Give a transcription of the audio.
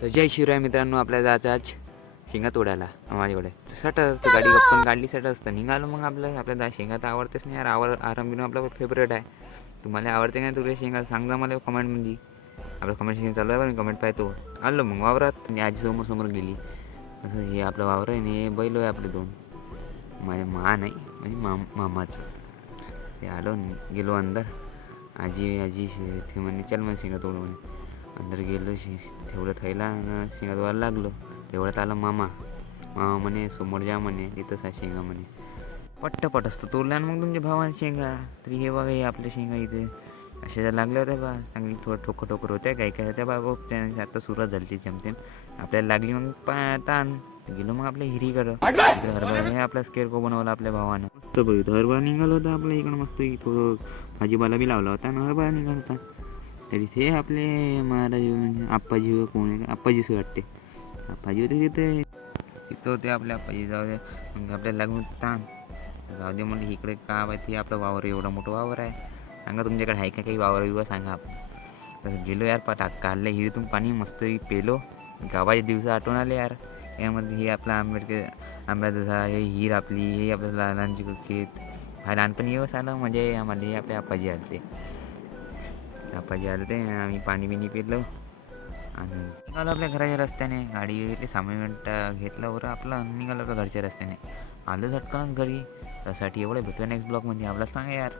तर जय शिवराय मित्रांनो, आपल्या जायचं आज शेंगा तोडायला माझ्याकडे. सट असतं गाडी गप्पन काढली, सट असतं निघालो. मग आपल्या शेंगा तर आवडतेच नाही यार. आराम बिनून आपला फेवरेट आहे. तुम्हाला आवडते का तुला शेंगा? सांगा मला कमेंटमध्ये. आपलं कमेंट शेंगा चालू आहे बरं, कमेंट पाहतो. आलो मग वावरात आणि आजी समोर गेली. असं हे आपलं वावर आहे आणि बैल आहे आपले दोन. माझ्या नाही म्हणजे मामाचं. ते आलो गेलो अंदर. आजी आजी ते म्हणे चल मग शेंगा तोड म्हणे. अंदर गेलो, ठेवलं थैला, शेंगा तोडायला लागलो. तेवढ्यात आला मामा. मामा म्हणे समोर जा म्हणे, तिथंच आहे शेंगा म्हणे. पट्ट असतं तोडल्या मग तुमच्या भावाने शेंगा. तरी हे बघा, हे आपल्या शेंगा इथे अशा लागल्या होत्या बा. चांगली थोडं ठोकर होत्या, काय होत्या बा. आता सुरुवात झाली ती चमचेम. आपल्याला लागली मग ताण. गेलो मग आपल्या हिरीकडं. इकडे हरभरा हे आपला स्केअरको बनवला आपल्या भावानं. मस्त बघितलं हरभरा निघाला होता आपल्या इकडं. मस्त थोडं भाजीपाला बी लावला होता आणि हरभरा निघाला होता. तरी ते आपले महाराज म्हणजे आप्पाजी कोण आहे, आप्पाजीच वाटते. आप्पाजी होते तिथं होते आपल्या आप्पाजी. जाऊ दे मग आपल्याला लागून ताण. जाऊ दे म्हणजे इकडे का माहिती आपलं वावर एवढं मोठं वावर आहे. सांगा तुमच्याकडे आहे का काही वावर बिवर सांगा. आपण तर गेलो यार, काढलं हिरीतून पाणी मस्त पेलो. गावाचे दिवस आठवण आले यार. यामध्ये हे आपला आंब्याचा झाड, हे हिर आपली, हे आपलं लहानची खेत. हा लहानपणी येऊस आलं म्हणजे आम्हाला. हे आपल्या आप्पाजी आले ते आम्ही पाणी बिणी पिलं आणि निघालो आपल्या घराच्या रस्त्याने. गाडी घेतली, 6 मिनिटं घेतलं बरं आपलं, निघालो आपल्या घरच्या रस्त्याने. आलं झटकनच घरी. त्यासाठी एवढं भेटूया नेक्स्ट ब्लॉगमध्ये. आपला सांगा यार.